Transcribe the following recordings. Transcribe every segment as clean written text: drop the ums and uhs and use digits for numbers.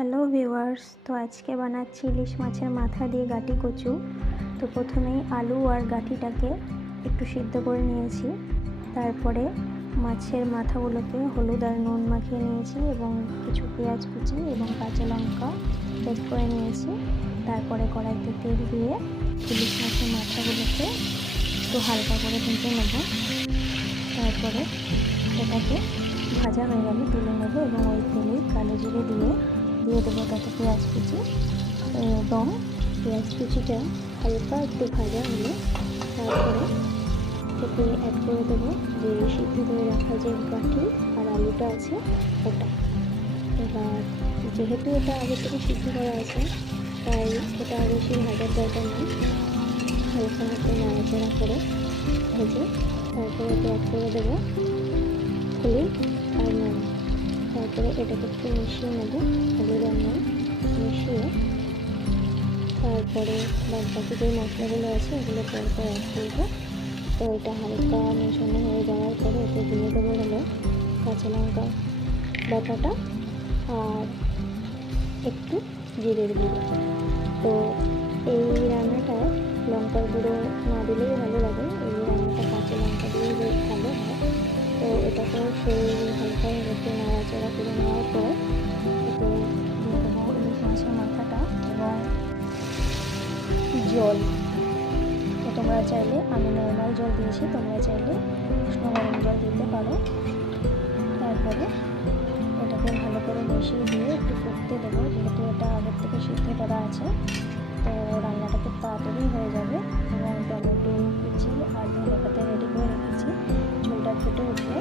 Hello viewers, তো আজকে বানাচ্ছি ইলিশ মাছের মাথা দিয়ে গাটি কচু। তো প্রথমেই আলু আর গাটিটাকে একটু সিদ্ধ করে নিয়েছি। তারপরে মাছের মাথাগুলোকে হলুদ আর নুন মাখিয়ে নিয়েছি এবং কিছু পেঁয়াজ কুচি এবং কাঁচা লঙ্কা পেস্ট করে নিয়েছি। তারপরে কড়াইতে তেল দিয়ে ইলিশ মাছের মাথাগুলোকে একটু হালকা করে ভেজে নেব। তারপরে এটাকে ভাজা হয়ে গেলে তুলে নেব এবং ওই তেলে কালো জিরে দিয়ে দেবো তাতে পেঁয়াজ কুচি এবং পেঁয়াজ কুচিটা হালকা একটু ভাজা হলে তারপরে এতে অ্যাড করে দেবো যে সিদ্ধ করে রাখা যে গাঁটি আর আলুটা আছে ওটা। এবার যেহেতু এটা আগে থেকে সিদ্ধ করা আছে তাই এটা বেশি ভাজার দরকার নেই, হালকা হাতে নাড়াচাড়া করে ভেজে তারপরে এতে অ্যাড করে দেবো হলুদ আর নুন। তারপরে এটাকে একটু মিশিয়ে নেব, হলুদ আর নুন মিশিয়ে তারপরে বাকি যে মশলাগুলো আছে ওগুলো পরে অ্যাড করবো। তো এটা হালকা মেশানো হয়ে যাওয়ার পরে এতে দিয়ে দেবো হলো কাঁচা লঙ্কা বাটাটা আর একটু জিরের গুঁড়ো। তো এই রান্নাটায় লঙ্কার গুঁড়ো না দিলেই ভালো লাগে, এই রান্নাটা কাঁচা লঙ্কা দিলেই বেশ ভালো হয়। তো এটাকেও সেই হালকা একটু নাড়াচাড়া করে নেওয়ার পর এতে দিয়ে দেবো ইলিশ মাছের মাথাটা এবং জল। তো তোমরা চাইলে, আমি নর্মাল জল দিয়েছি, তোমরা চাইলে উষ্ণ গরম জল দিতে পারো। তারপরে এটাকে ভালো করে মিশিয়ে দিয়ে একটু ফুটতে দেবো, যেহেতু এটা আগের থেকে সিদ্ধ করা আছে তো রান্নাটা খুব তাড়াতাড়ি হয়ে যাবে। এবং টমেটো কুচি আর ধনেপাতা রেডি করে রেখেছি। ঝোলটা ফুটে উঠলে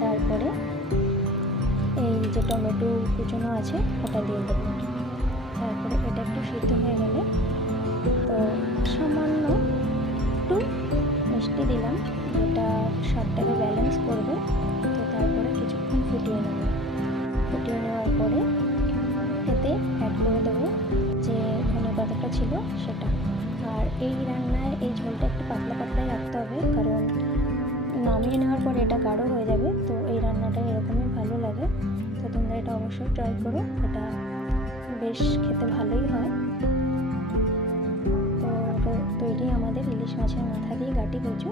তারপরে এই যে টমেটো কুচনো আছে ওটা দিয়ে দেবো। তারপরে এটা একটু সিদ্ধ হয়ে গেলে তো সামান্য একটু মিষ্টি দিলাম, যেটা স্বাদটাকে ব্যালেন্স করবে। তো তারপরে কিছুক্ষণ ফুটিয়ে নেওয়ার পরে এতে অ্যাড করে দেবো যে ধনেপাতাটা ছিল সেটা। আর এই রান্নায় এই ঝোলটা একটু পাতলা পাতলাই রাখতে হবে, কারণ নামিয়ে নেওয়ার পরে এটা গাঢ় হয়ে যাবে। তো এই রান্নাটা এরকমই ভালো লাগে। তো তোমরা এটা অবশ্যই ট্রাই করো, এটা বেশ খেতে ভালোই হয়। তো তৈরি আমাদের ইলিশ মাছের মাথা দিয়ে গাটি কচু।